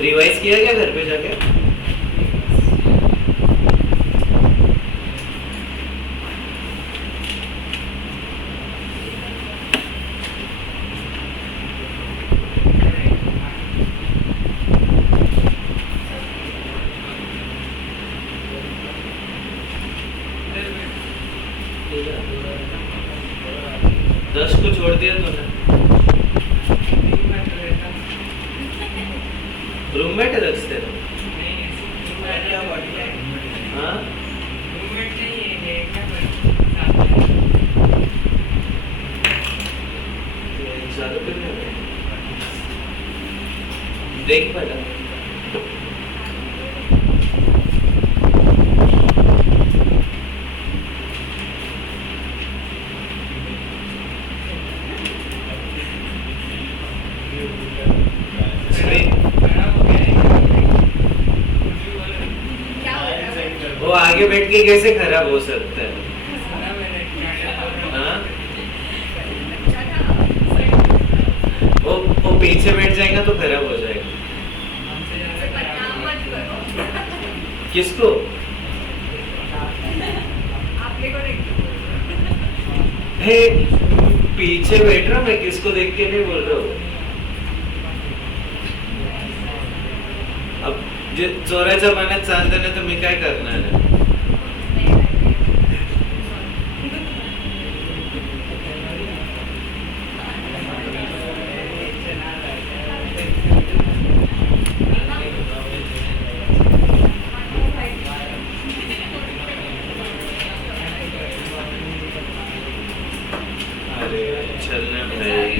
Revise किया क्या घर पे जाके? दस को छोड़ दिया तूने। रूममेट है दस तेरा? हाँ चालू करने में देख पहला। वो आगे बैठ के कैसे खराब हो सकता है? हाँ? वो पीछे बैठ जाएगा तो खराब हो जाएगा। किसको? हे पीछे बैठ रहा, मैं किसको देख के नहीं बोल रहा हूँ। अब चोराच्या पाण्यात चालताना तर मी काय करणार आहे? अरे चलना भाई।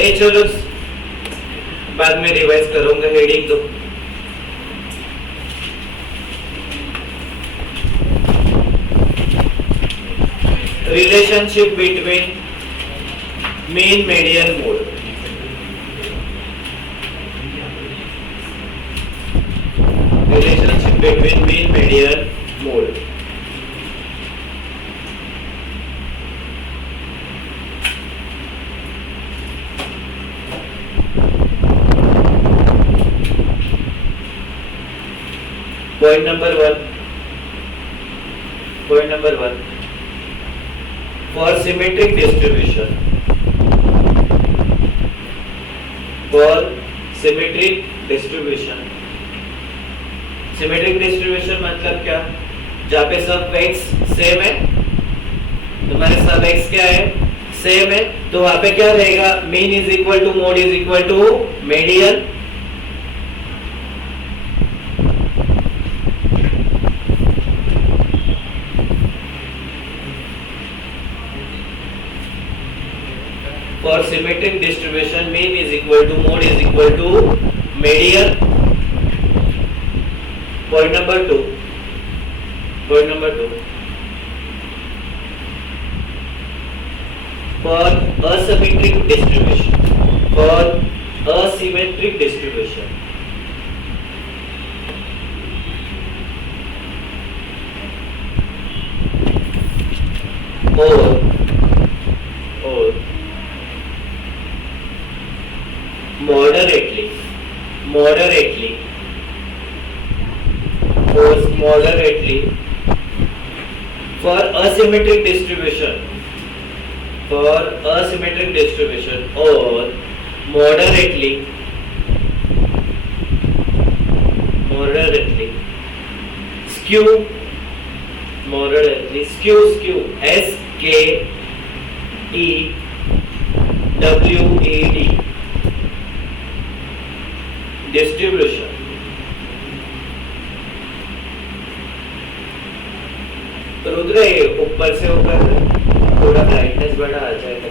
ए चलो बाद में रिवाइज करूंगा। हेडिंग दो। Relationship between mean median mode. Relationship between mean median mode. Point number one. Point number one. For symmetric distribution. For symmetric distribution. Symmetric distribution मतलब क्या? जहाँ पे सब x सेम है, तुम्हारे सब x क्या है? सेम है, तो वहाँ पे क्या रहेगा? Mean is equal to mode is equal to median. For symmetric distribution, mean is equal to mode is equal to median. Point number two. Point number two. For asymmetric distribution. For asymmetric distribution. Or moderately for asymmetric distribution or moderately skew S K E W E D distribution। तो रुद्र ऊपर से ऊपर थोड़ा brightness बढ़ा आ जाएगा,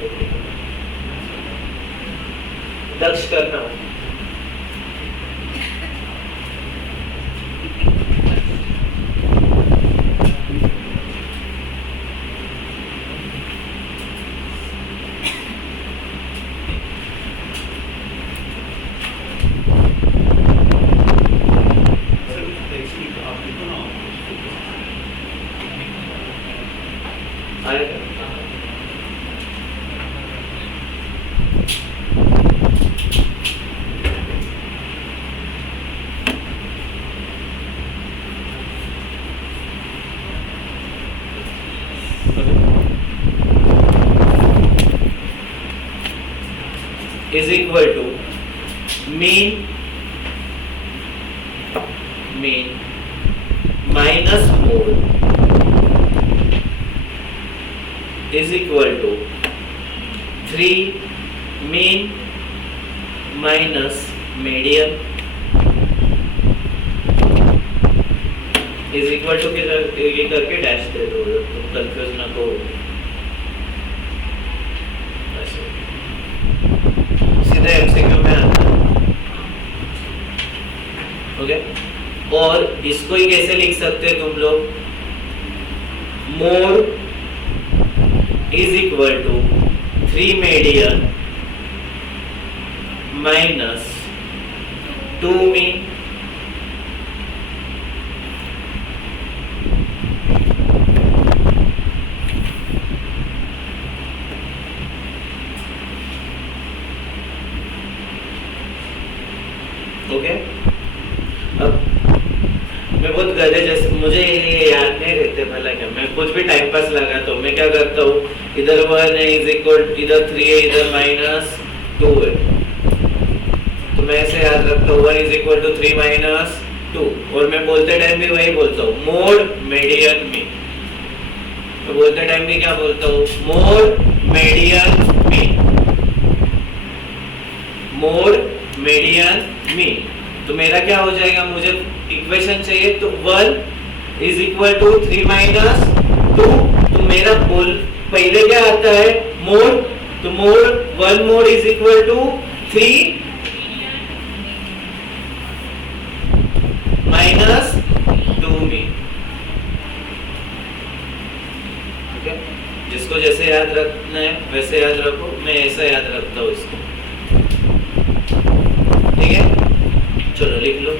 दक्ष करना। Is equal to mean minus mode is equal to 3 mean minus median is equal to ये करके डैश दे दो, तुम कंफ्यूज ना हो। सीधा एमसीक्यू में आता है। ओके, और इसको ही कैसे लिख सकते हैं तुम लोग? Mode is equal to 3 median minus 2 mean okay. अब मैं बहुत गधे जैसे, मुझे ये याद नहीं रहते भला क्या, मैं कुछ भी टाइम पास लगा तो मैं क्या करता हूँ, इधर 1 है इज इक्वल, इधर 3 है, इधर माइनस 2 है, तो मैं ऐसे याद रखता हूँ 1 इज इक्वल टू 3 माइनस 2, और मैं बोलते टाइम भी वही बोलता हूँ, मोड मीडियन मीन। मैं बोलते टाइम भी क्या बोलता हूँ? Mode median mean, mode median mean. तो मेरा क्या हो जाएगा, मुझे इक्वेशन चाहिए तो 1 इज इक्वल टू 3 माइनस 2, तो मेरा बोल पहले क्या आता है? मोड, तो mode 1 mode is equal to 3 minus 2 mean. Okay, जिसको जैसे याद रखना है वैसे याद रखो, मैं ऐसा याद रखता हूँ इसको, ठीक है? चलो लिख लो।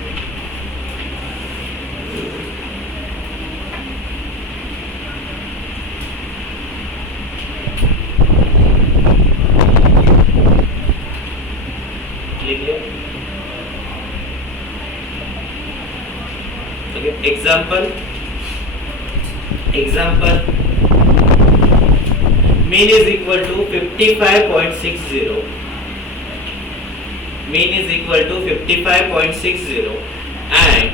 लिख लिया? Okay, example mean is equal to 55.60, mean is equal to 55.60 and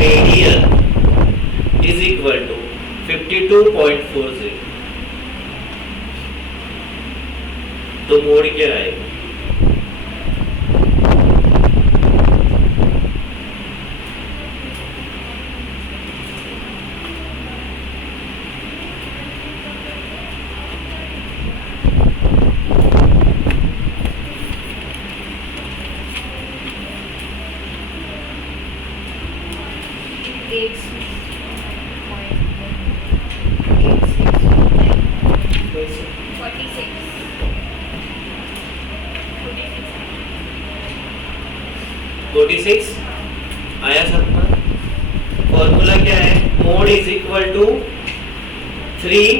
median is equal to 52.40, तो मोड क्या आएगा? आया सबका? फॉर्मूला क्या है? Mode is equal to 3,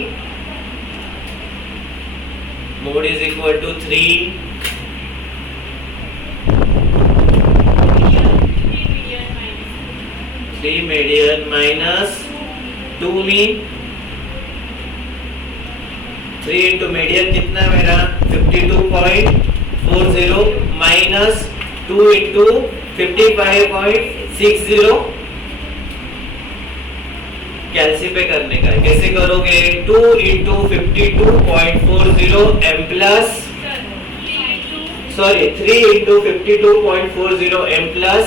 mode is equal to 3 median minus 2 mean. 3 into median कितना है मेरा? 52.40 माइनस 2 इंटू 55.60, कैलसी पे करने का है। कैसे करोगे? 2 into 52.40 M plus, sorry 3 into 52.40 M plus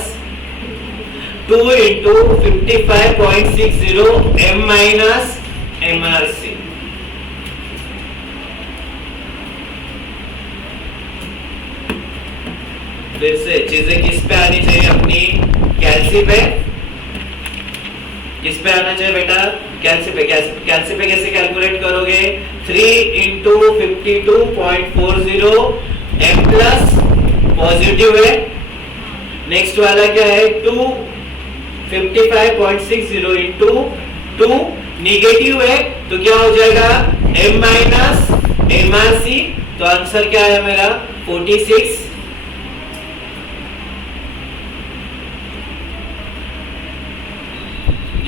2 into 55.60 M minus MRC। फिर से चीजें किस पे आनी चाहिए अपनी? कैलसी पे। किस पे आना चाहिए बेटा? कैलसी पे। कैलसी पे कैसे कैलकुलेट करोगे? 3 इंटू 52.40 एम प्लस पॉजिटिव है, नेक्स्ट वाला क्या है? 2 55.60 इंटू 2 निगेटिव है, तो क्या हो जाएगा? M minus MRC। तो आंसर क्या है मेरा? 46।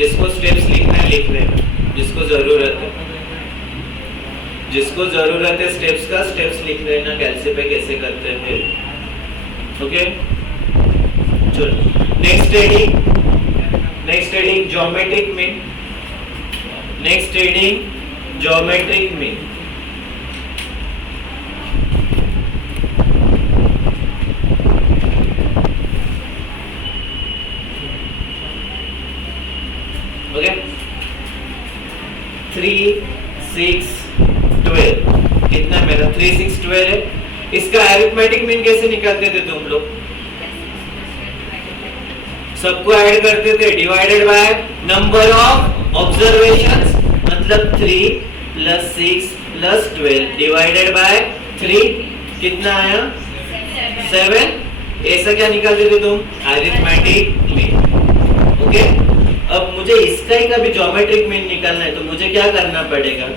जिसको स्टेप्स लिखना है लिख लेना, जिसको जरूरत है स्टेप्स का स्टेप्स लिख लेना, कैसे पे कैसे करते हैं। ओके चलो next heading geometric mean. Next heading geometric mean. Okay 3 6 12 कितना है मेरा 3 6 12 है। इसका अरिथमेटिक मीन कैसे निकालते थे तुम लोग? सबको ऐड करते थे, divided by number of observations, मतलब 3 + 6 + 12 डिवाइडेड बाय 3 कितना आया 7। ऐसा क्या निकालते थे तुम? Arithmetic mean. ओके अब मुझे इसका ही कभी ज्योमेट्रिक मीन निकालना है तो मुझे क्या करना पड़ेगा?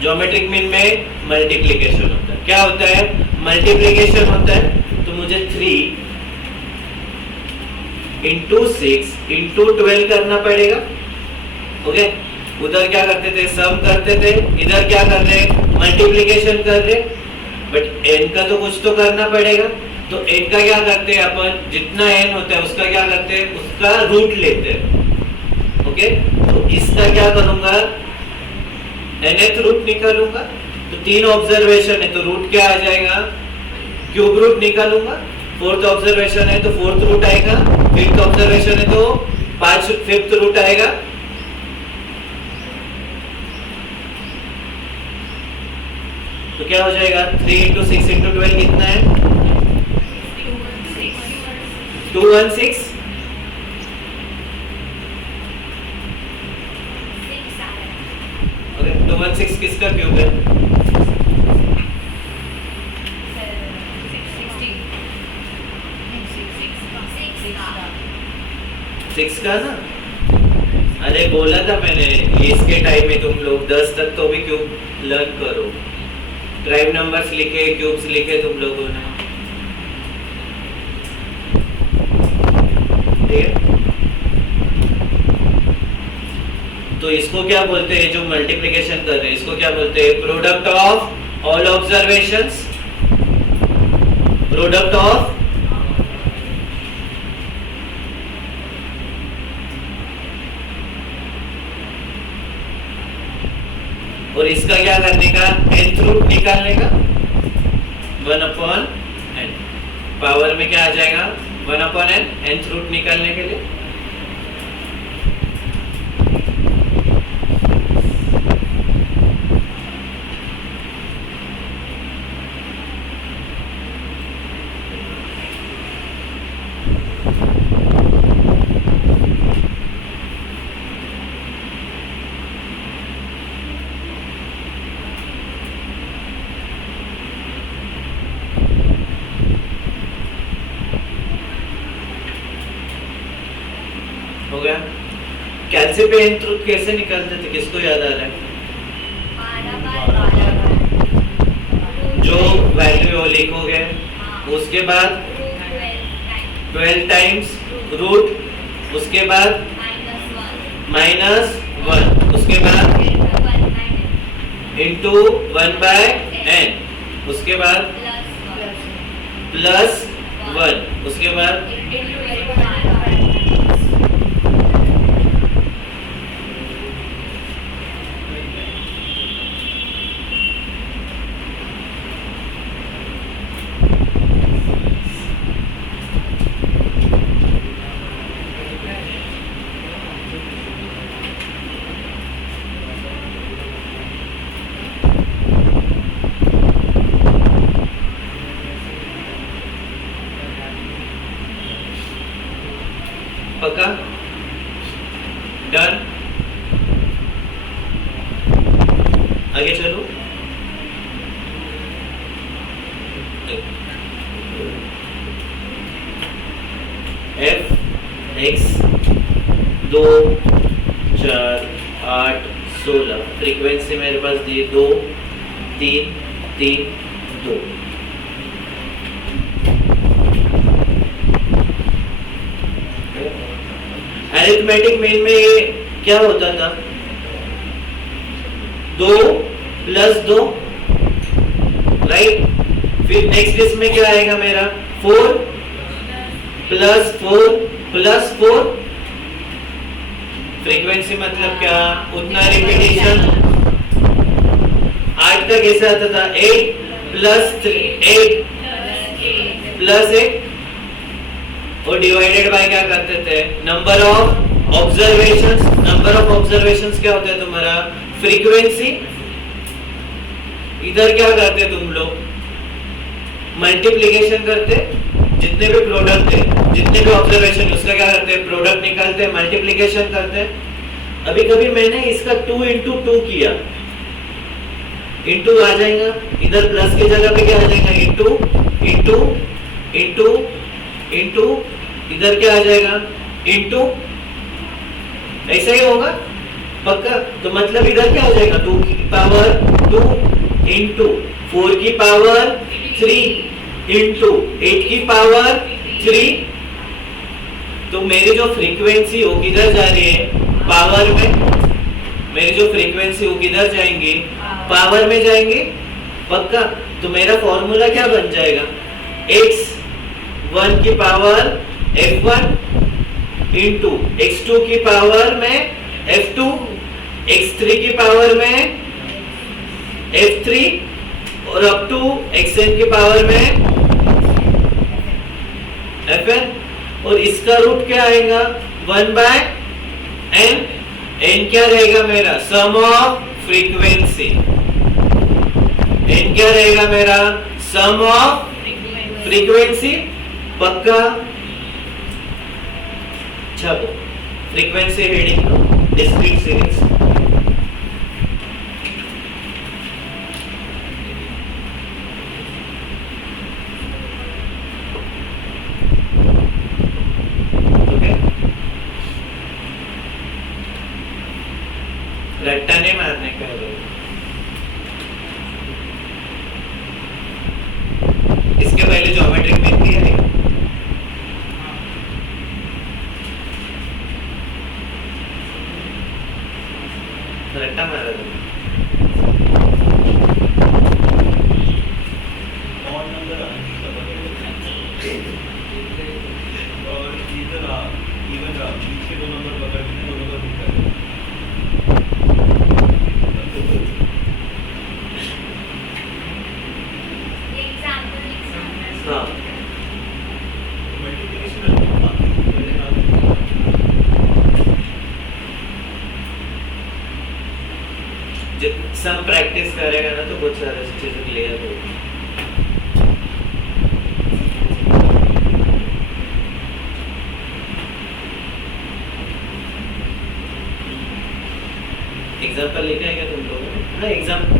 ज्योमेट्रिक मीन में मल्टीप्लिकेशन होता है। क्या होता है? मल्टीप्लिकेशन होता है। तो मुझे 3 × 6 × 12 करना पड़ेगा। ओके उधर क्या करते थे? सम करते थे, इधर क्या कर रहे? मल्टीप्लिकेशन कर रहे। बट n का तो कुछ तो करना पड़ेगा, तो n का क्या करते हैं अपन? जितना n होता है उसका क्या करते हैं? उसका रूट लेते हैं। ओके तो इसका क्या करूंगा? nth रूट निकालूंगा। तो 3 ऑब्जर्वेशन है तो रूट क्या आ जाएगा? क्यूब रूट निकालूंगा। 4th ऑब्जर्वेशन है तो 4th रूट आएगा। 5th ऑब्जर्वेशन है तो 5th रूट आएगा। तो क्या हो जाएगा? 3 × 6 × 12 कितना है? 216। ओके 216 किसका क्यूब है? 6 का ना। अरे बोला था मैंने इसके टाइम में तुम लोग 10 तक तो भी क्यूब लर्न करो। प्राइम नंबर्स लिखे, क्यूब्स लिखे तुम लोगों ने, ठीक है? तो इसको क्या बोलते हैं? जो मल्टीप्लिकेशन कर रहे हैं इसको क्या बोलते हैं? Product of all observations. Product of और इसका क्या करने का? nth रूट निकालने का। 1/n पावर में क्या आ जाएगा? 1/n nth रूट निकालने के लिए। हो गया? कैलसी पे nth रूट कैसे निकालते थे? किसको याद आ रहा है? जो वैल्यू वो लिखोगे उसके बाद 12 टाइम्स रूट, उसके बाद -1, उसके बाद इंटू 1/n, उसके बाद +1, उसके बाद पक्का? डन? आगे चलो। f x 2 4 8 16 फ्रीक्वेंसी मेरे पास दी 2 3 3 2। अरिथमेटिक मीन में ये क्या होता था, 2 + 2, राइट। फिर नेक्स्ट इसमें क्या आएगा मेरा, 4 + 4 + 4। फ्रीक्वेंसी मतलब क्या, उतना रिपीटिशन। 8 तक कैसे आता था, 8 + 8 + 8, और डिवाइडेड बाय क्या करते थे, number of observations. Number of observations क्या होता है तुम्हारा, फ्रीक्वेंसी। इधर क्या करते तुम लोग, मल्टीप्लिकेशन करते, जितने भी प्रोडक्ट है, जितने भी ऑब्जर्वेशन उसका क्या करते हैं, प्रोडक्ट निकालते हैं, मल्टीप्लिकेशन करते हैं। अभी कभी मैंने इसका 2 × 2 किया, इंटू आ जाएगा, इधर प्लस की जगह पे क्या आ जाएगा, इंटू इंटू इंटू इंटू, इधर क्या आ जाएगा, इंटू। ऐसा ही होगा पक्का। तो मतलब इधर क्या हो जाएगा, 2 की पावर 2 इंटू 4 की पावर 3 इंटू 8 की पावर 3। तो मेरी जो फ्रीक्वेंसी हो किधर जा रही है, पावर में। मेरी जो फ्रीक्वेंसी हो किधर जाएंगे, पावर में जाएंगे, पक्का। तो मेरा फॉर्मूला क्या बन जाएगा, x1 की पावर f1 इंटू x2 की पावर में f2, x3 की पावर में f3, और अप टू xn की पावर में fn। और इसका रूट क्या आएगा, 1/n। n क्या रहेगा मेरा, सम ऑफ फ्रीक्वेंसी। n क्या रहेगा मेरा, सम ऑफ फ्रीक्वेंसी, पक्का। चलो फ्रीक्वेंसी रीडिंग डिस्क्रीट सीरीज। रट्टा नहीं मारने का है। इसके पहले ज्योमेट्रिक मीन किया है, रट्टा मारा था। और इवन पीछे 2 नंबर पकड़ के 2 नंबर निकाल। हाँ सम प्रैक्टिस करेगा ना तो बहुत सारे चीजें क्लियर होगी। एग्जाम्पल लिखा है क्या तुम लोगों ने, हाँ एग्जाम्पल।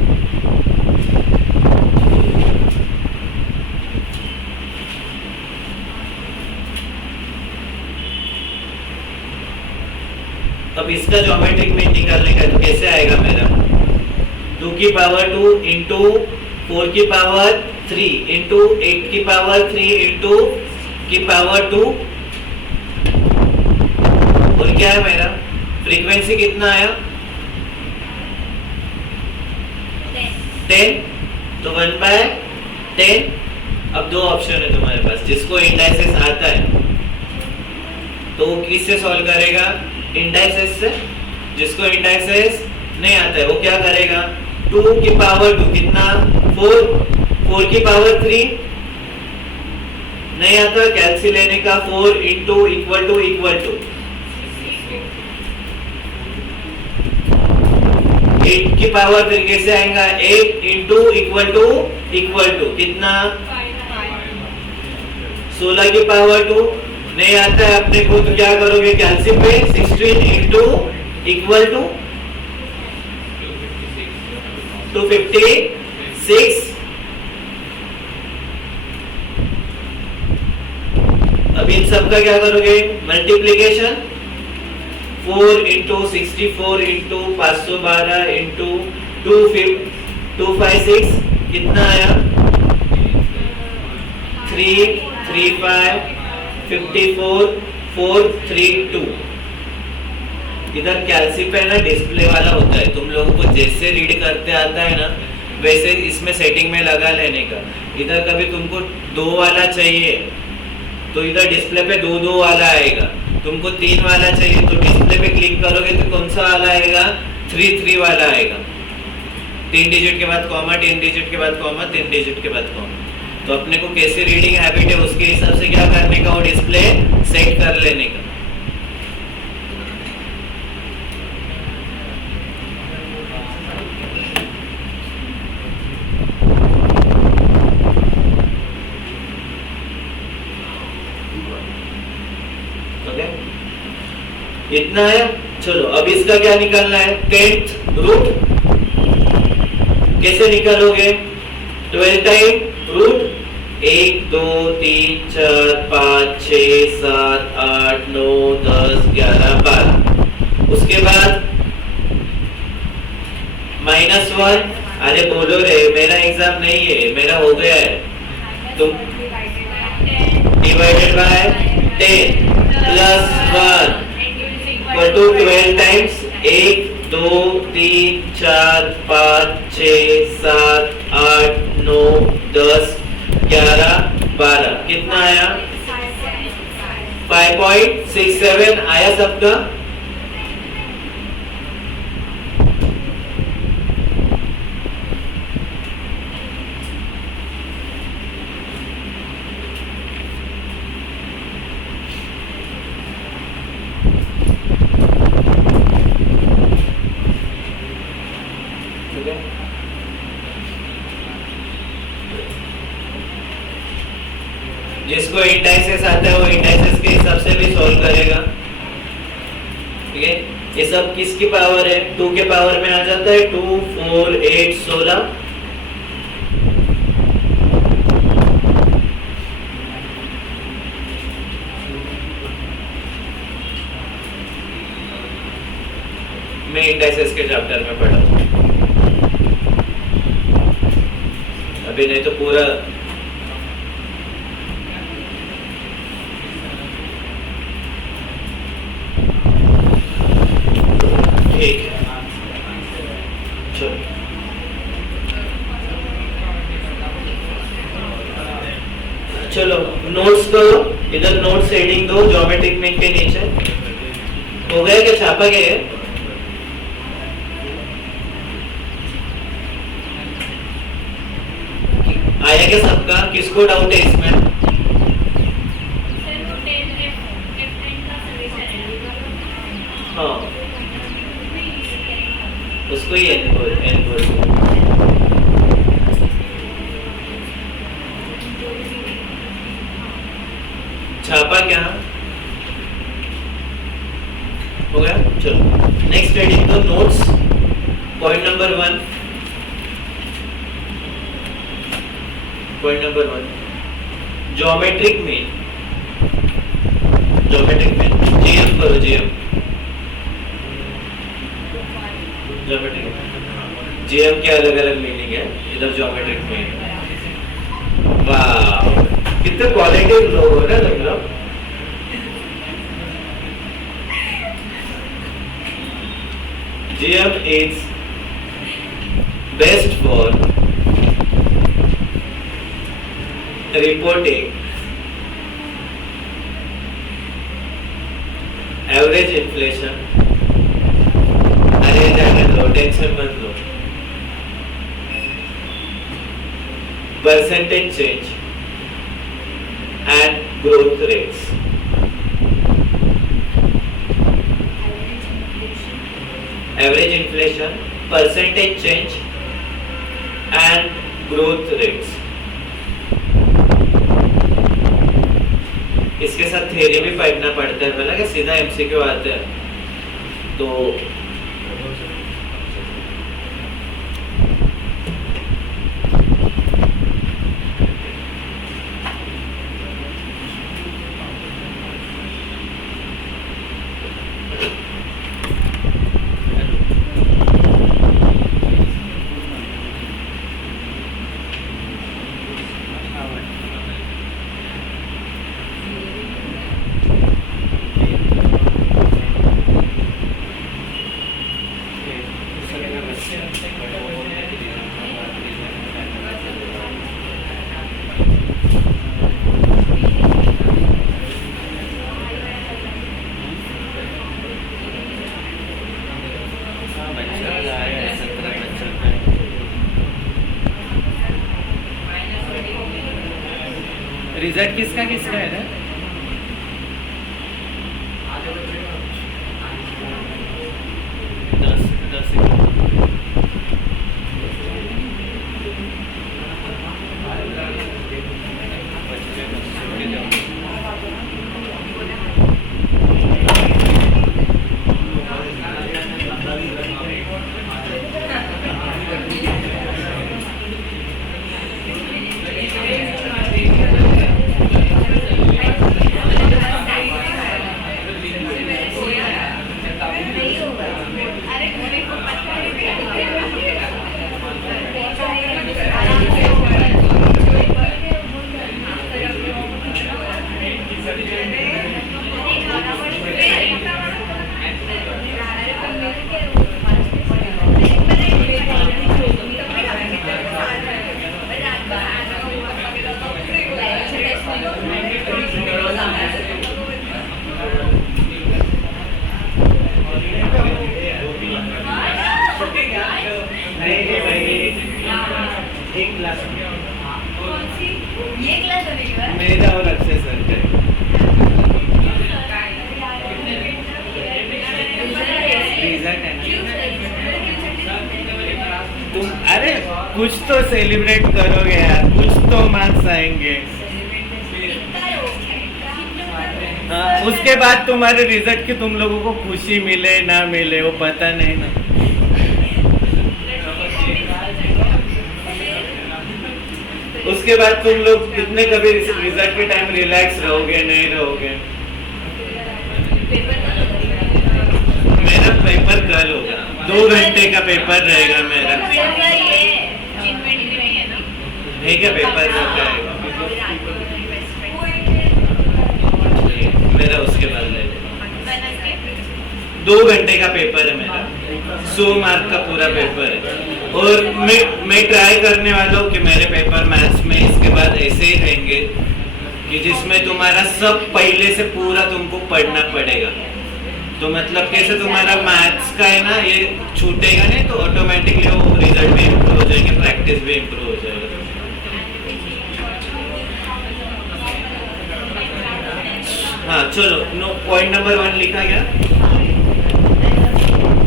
अब इसका ज्योमेट्रिक मीन निकालने का है तो कैसे आएगा मेरा, 2 की पावर 2 इंटू 4 की पावर 3 इंटू 8 की पावर 3 इंटू की पावर 2। और क्या है मेरा, फ्रीक्वेंसी कितना आया, 10। तो 1/10। अब 2 ऑप्शन है तुम्हारे पास, जिसको इंडाइसेस आता है तो वो किससे सॉल्व करेगा, इंडाइसेस से। जिसको इंडाइसेस नहीं आता है वो क्या करेगा, 2 की पावर 2 कितना, 4 की पावर 3 नहीं आता, कैलसी लेने का 4 इंटू इक्वल टू 8 की पावर फिर कैसे आएगा, 8 इंटू इक्वल टू कितना, 16 की पावर 2 नहीं आता है अपने को, तो क्या करोगे कैल्शियम पे, 16 इंटू इक्वल टू 256। अब इन सब का क्या करोगे, मल्टीप्लीकेशन, 4 इंटू 64 इंटू 512 इंटू 256 कितना आया, 335 54 432। इधर कैल्सी ना डिस्प्ले वाला होता है, तुम लोगों को जैसे रीड करते आता है ना वैसे इसमें सेटिंग में लगा लेने का। इधर कभी तुमको 2 वाला चाहिए तो इधर डिस्प्ले पे 2 वाला आएगा, तुमको 3 वाला चाहिए तो डिस्प्ले पे क्लिक करोगे तो कौन सा वाला आएगा, 3 वाला आएगा। 3 डिजिट के बाद कॉमा, 3 डिजिट के बाद कॉमा, 3 डिजिट के बाद कॉमा। तो अपने को कैसे रीडिंग हैबिट है उसके हिसाब से क्या करने का, वो डिस्प्ले सेट कर लेने का। इतना है। चलो अब इसका क्या निकालना है, 10th रूट कैसे निकालोगे, 12 टाइम रूट 1 2 3 4 5 6 7 8 9 10 11 12। उसके बाद -1, अरे बोलो रे मेरा एग्जाम नहीं है, मेरा हो गया है। तुम divided by 10 plus 1 equal to 12 times 1 2 3 4 5 6 7 8 9 10 11 12। कितना आया, 5.67 आया सबका। जिसको इंडाइसेस आता है वो इंडाइसेस के हिसाब से भी सॉल्व करेगा। ठीक है, ये सब किसकी पावर है, 2 के पावर में आ जाता है। 2 4 8 16। मैं इंडाइसेस के चैप्टर में पढ़ा अभी, नहीं तो पूरा ठीक है। चलो नोट्स करो, इधर नोट्स हेडिंग दो ज्योमेट्रिक मीन के नीचे। हो गया क्या, छापा गया है? आया क्या सबका, किसको डाउट है इसमें? हाँ उसको ही एन बोल। छापा क्या हो गया? चलो नेक्स्ट हेडिंग तो notes. Point number 1, point number 1 geometric mean. Geometric mean GM करो, जीएम ज्योमेट्रिक। जीएम के अलग अलग मीनिंग है, इधर ज्योमेट्रिक मीन। वाह कितने क्वालिटी लोग हो ना तुम लोग। GM is best for reporting average inflation। अरे जाने दो, टेंशन मत लो। Percentage change and growth rates। Average inflation, percentage change and growth rates। इसके साथ थ्योरी भी पढ़ना पड़ता है, बोला कि सीधा एमसीक्यू आते हैं तो रिजल्ट किसका किसका है ना? दस दस एक क्लास ये क्लास चलेगी मेरा और अक्षय सर का रिजल्ट है ना। तुम अरे कुछ तो सेलिब्रेट करोगे यार, कुछ तो मार्क्स आएंगे। हाँ, उसके बाद तुम्हारे रिजल्ट की तुम लोगों को खुशी मिले ना मिले वो पता नहीं ना। उसके बाद तुम लोग कितने कभी रिजल्ट के टाइम रिलैक्स रहोगे नहीं रहोगे। मेरा पेपर कल होगा, 2 घंटे का पेपर रहेगा मेरा। ठीक है, पेपर कब आएगा मेरा, उसके बाद ले लेना। 2 घंटे का पेपर है मेरा, 100 मार्क का पूरा पेपर है। और मैं ट्राई करने वाला हूँ कि मेरे पेपर मैथ्स में इसके बाद ऐसे ही रहेंगे कि जिसमें तुम्हारा सब पहले से पूरा तुमको पढ़ना पड़ेगा। तो मतलब कैसे तुम्हारा मैथ्स का है ना, ये छूटेगा नहीं तो ऑटोमेटिकली वो रिजल्ट भी इम्प्रूव हो जाएंगे, प्रैक्टिस भी इम्प्रूव हो जाएगा। हाँ चलो, पॉइंट नंबर 1 लिखा गया।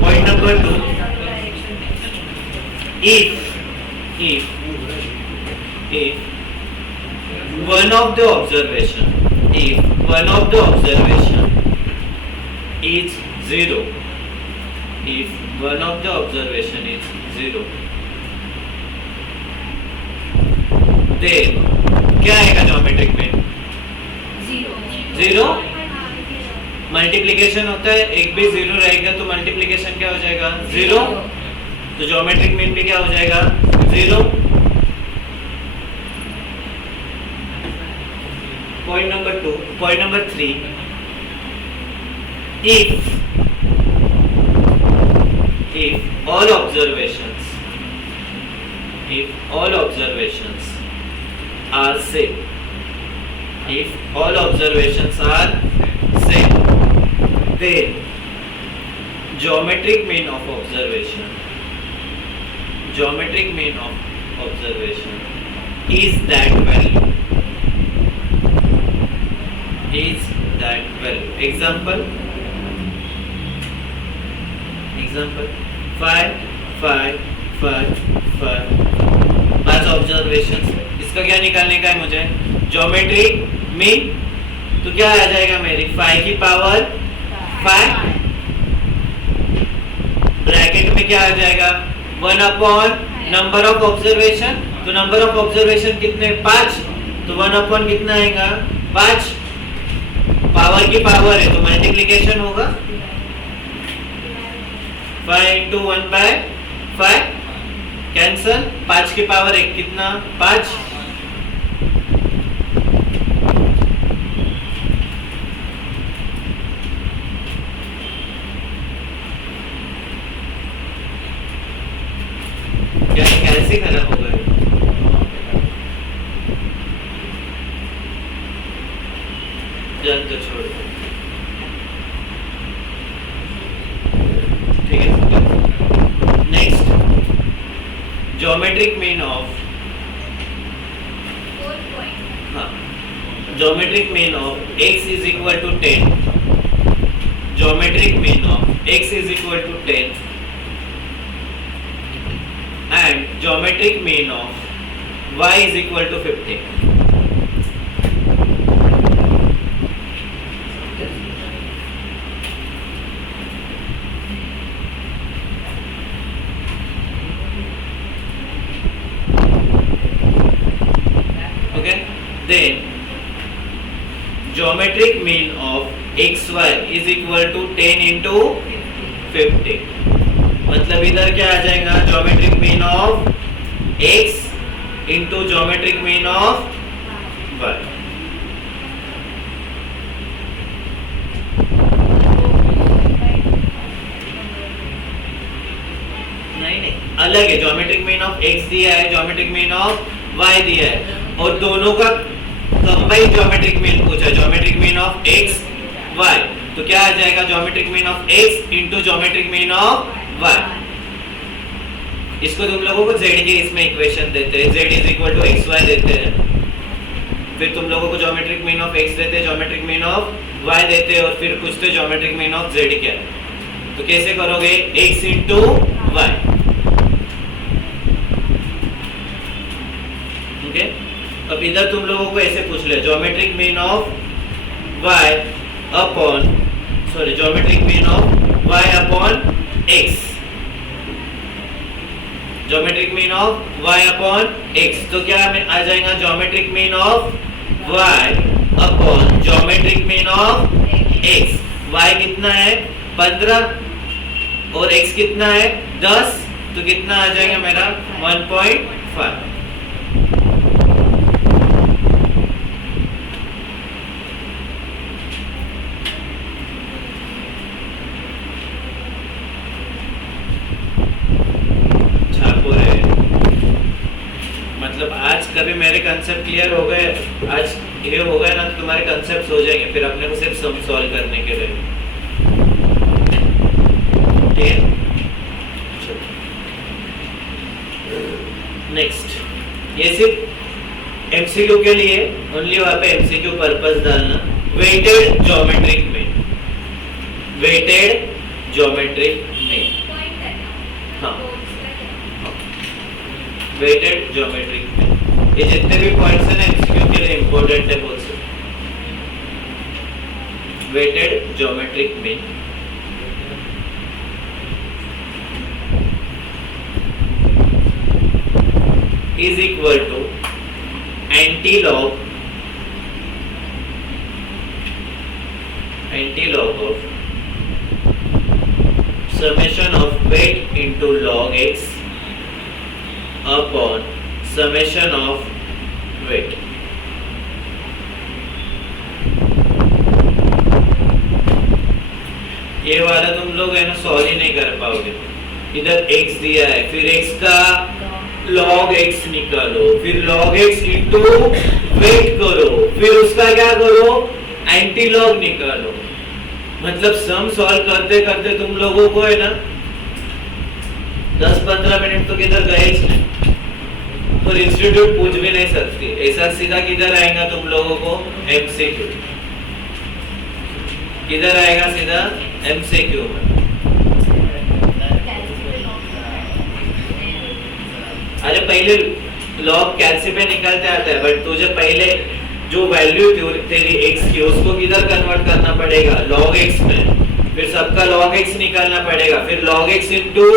Point number 2, if one of the observation is 0, if one of the observation is 0, then क्या आएगा ज्योमेट्रिक में? 0। मल्टीप्लिकेशन होता है, एक भी 0 रहेगा तो मल्टीप्लिकेशन क्या हो जाएगा? 0। तो ज्योमेट्रिक मीन भी क्या हो जाएगा? 0। Point number 2, point number 3, if all observations are same, if all observations are same, then geometric mean of observation is that value. Example 5 5 5 5 5 observation. इसका क्या निकालने का है मुझे? Geometric mean. तो क्या आ जाएगा मेरी? 5 की पावर 5, ब्रैकेट में क्या आ जाएगा? 1 अपॉन नंबर ऑफ ऑब्जर्वेशन। तो नंबर ऑफ ऑब्जर्वेशन कितने? 5। तो 1 अपॉन कितना आएगा? 5। पावर की पावर है तो मल्टीप्लिकेशन होगा। 5 into 1 by 5 कैंसल। 5 की पावर 1 कितना? 5। क्या कैसे खराब हो गए? जान तो छोड़ दो, ठीक है। नेक्स्ट, ज्योमेट्रिक मीन ऑफ, हाँ geometric mean of x is equal to 10. Geometric mean of x is equal to 10 and geometric mean of y is equal to 15. Okay, then geometric mean of xy is equal to 10 into 50. मतलब इधर क्या आ जाएगा, geometric mean of x into geometric mean of y. नहीं अलग है, geometric mean of x दिया है, ज्योमेट्रिक मीन ऑफ y दिया है और दोनों का कंबाइंड ज्योमेट्रिक मीन पूछा है, geometric mean of x y. तो क्या आ जाएगा, geometric mean of x into geometric mean of y. इसको तुम लोगों को z के इसमें इक्वेशन देते हैं, z is equal to x y देते हैं, फिर तुम लोगों को ज्योमेट्रिक मीन ऑफ x देते हैं, ज्योमेट्रिक मीन ऑफ y देते हैं और फिर पूछते हैं ज्योमेट्रिक मीन ऑफ z क्या है. तो कैसे करोगे, x इंटू y. ओके, अब इधर तुम लोगों को ऐसे पूछ ले, geometric mean of y upon geometric mean of y upon x, geometric mean of y upon x. तो क्या हमें आ जाएगा, geometric mean of y upon geometric mean of x. y कितना है 15 और x कितना है 10, तो कितना आ जाएगा मेरा 1.5. मतलब आज कभी मेरे कंसेप्ट क्लियर हो गए, आज ये हो गए ना तो तुम्हारे कंसेप्ट हो जाएंगे, फिर अपने को सिर्फ सम सॉल्व करने के लिए. ठीक है, नेक्स्ट ये सिर्फ एमसीक्यू के लिए ओनली, वहां पे एमसीक्यू पर्पस डालना. Weighted geometric mean, weighted geometric mean, हाँ वेटेड ज्योमेट्रिक मीन. ये जितने भी पॉइंट्स हैं ना एमसीक्यू के लिए इंपॉर्टेंट है बहुत से. Weighted geometric mean is equal to antilog of summation of weight into log x upon summation of weight. ये वाला तुम लोग है ना सॉल्व ही नहीं कर पाओगे. इधर x दिया है, फिर x का log x निकालो, फिर log x इंटू वेट करो, फिर उसका क्या करो एंटी लॉग निकालो. मतलब सम सॉल्व करते करते तुम लोगों को है ना 10-15 मिनट तो किधर गए ही नहीं, और इंस्टीट्यूट पूछ भी नहीं सकती. ऐसा सीधा किधर आएगा तुम लोगों को एमसीक्यू, किधर आएगा सीधा एमसीक्यू में. अरे पहले लॉग कैसे पे निकलते आता है, बट तुझे पहले जो वैल्यू तेरी x की उसको किधर कन्वर्ट करना पड़ेगा log x में, फिर सबका log x निकालना पड़ेगा, फिर log x इनटू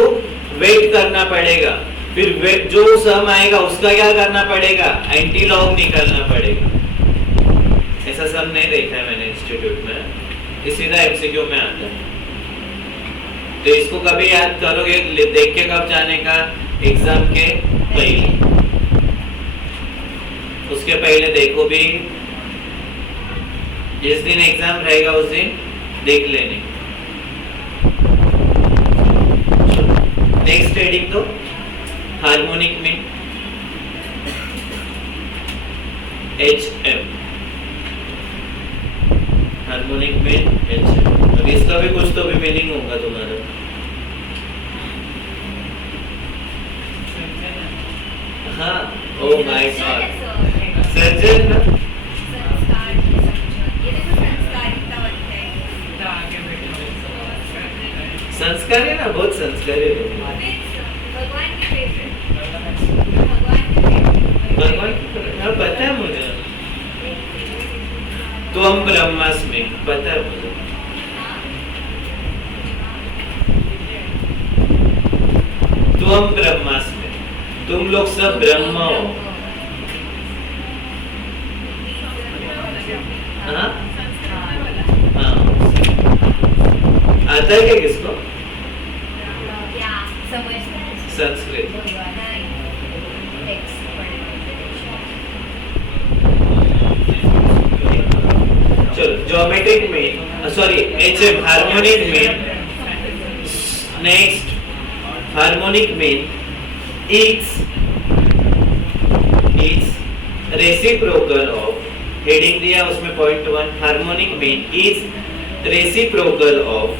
वेट करना पड़ेगा, फिर वेट जो सम आएगा उसका क्या करना पड़ेगा एंटी लॉग निकालना पड़ेगा. ऐसा सम नहीं देखा है मैंने इंस्टीट्यूट में, ये सीधा एमसीक्यू में आता है. तो इसको कभी याद करोगे, देख के कब जाने का, एग्जाम के पहले, उसके पहले देखो भी, जिस दिन एग्जाम रहेगा उस दिन देख लेने. नेक्स्ट हेडिंग तो harmonic mean HM, harmonic mean HM. अब इसका भी कुछ तो भी मीनिंग होगा तुम्हारा. हाँ, ओ माय गॉड, सर्जन ना संस्कारी है ना, बहुत संस्कारी है। भगवान की फेवरेट, भगवान की फेवरेट, हाँ पता है मुझे। त्वम ब्रह्मास्मि पता है मुझे। त्वम ब्रह्मास्मि, तुम लोग सब ब्रह्म हो। हाँ हाँ, आता है क्या किसको? क्या समझ संस्कृत। चलो geometric mean, sorry HM harmonic mean. Next harmonic mean is reciprocal of, heading दिया उसमें point 1, harmonic mean is reciprocal of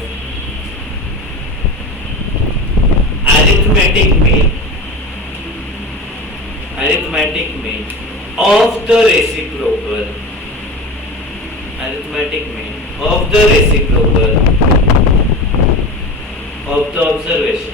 arithmetic mean of the reciprocal, arithmetic mean of the reciprocal of the observations.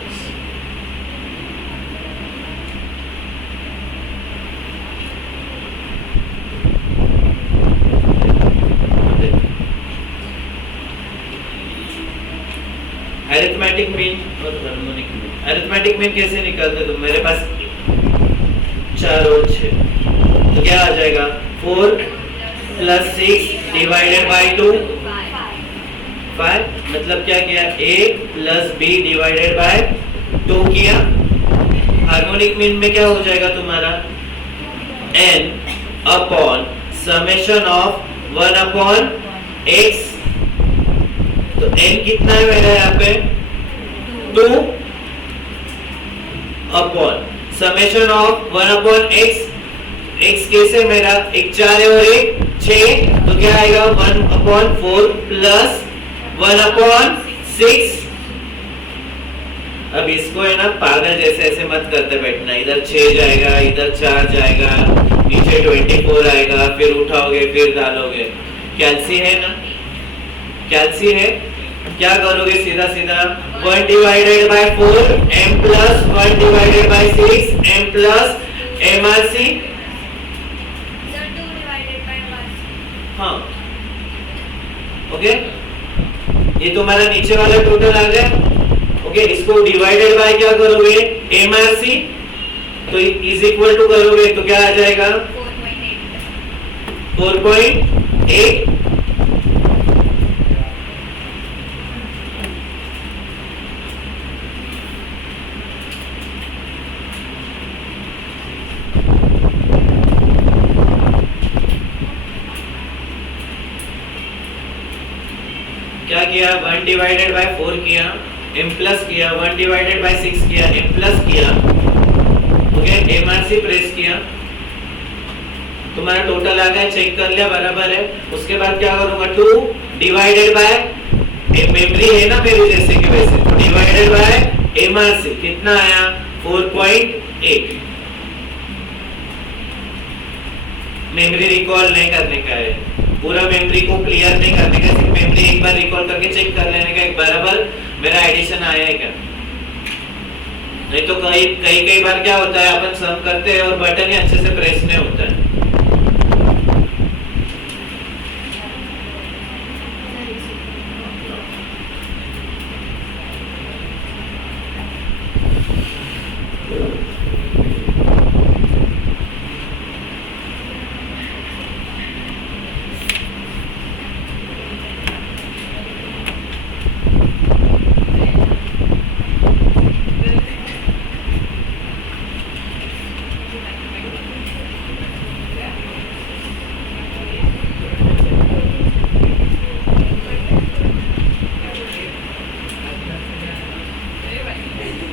Arithmetic mean और harmonic mean. Arithmetic mean कैसे निकालते? तो मेरे पास 4 और 6, तो क्या आ जाएगा? 4 + 6 डिवाइडेड बाय 2 5, मतलब क्या किया? a + b डिवाइडेड बाय 2 किया। हार्मोनिक मीन में क्या हो जाएगा तुम्हारा? n upon summation of 1/x। तो n कितना है मेरा यहाँ पे? 2 upon summation of 1/x। x कैसे मेरा? एक 4 है और एक 6, तो क्या आएगा? 1/4 प्लस 1/6। अब इसको है ना पागल जैसे ऐसे मत करते बैठना, इधर 6 जाएगा, इधर 4 जाएगा, नीचे 24 आएगा, फिर उठाओगे फिर डालोगे। कैल्सी है ना, कैल्सी है, क्या करोगे? सीधा सीधा 1 divided by 4 m plus 1 divided by 6 m plus mrc। हाँ ओके, ये तुम्हारा नीचे वाला टोटल आ गया। ओके, इसको डिवाइडेड बाय क्या करोगे? mrc, तो इज इक्वल टू करोगे तो क्या आ जाएगा? 4.8। क्या किया? 1 डिवाइडेड बाय 4 किया, m प्लस किया, 1 डिवाइडेड बाय 6 किया, m प्लस किया। ओके, mrc प्रेस किया, तुम्हारा टोटल आ गया, चेक कर लिया बराबर है। उसके बाद क्या करूंगा? 2 डिवाइडेड बाय, मेमोरी है ना मेरी जैसे कि वैसे, तो डिवाइडेड बाय mrc कितना आया? 4.8। मेमोरी रिकॉल नहीं करने का है, पूरा मेमोरी को क्लियर नहीं करने का, सिर्फ मेमोरी एक बार रिकॉल करके चेक कर लेने का एक बराबर मेरा एडिशन आया है क्या। नहीं तो कई बार क्या होता है, अपन सम करते हैं और बटन ही अच्छे से प्रेस नहीं होता है।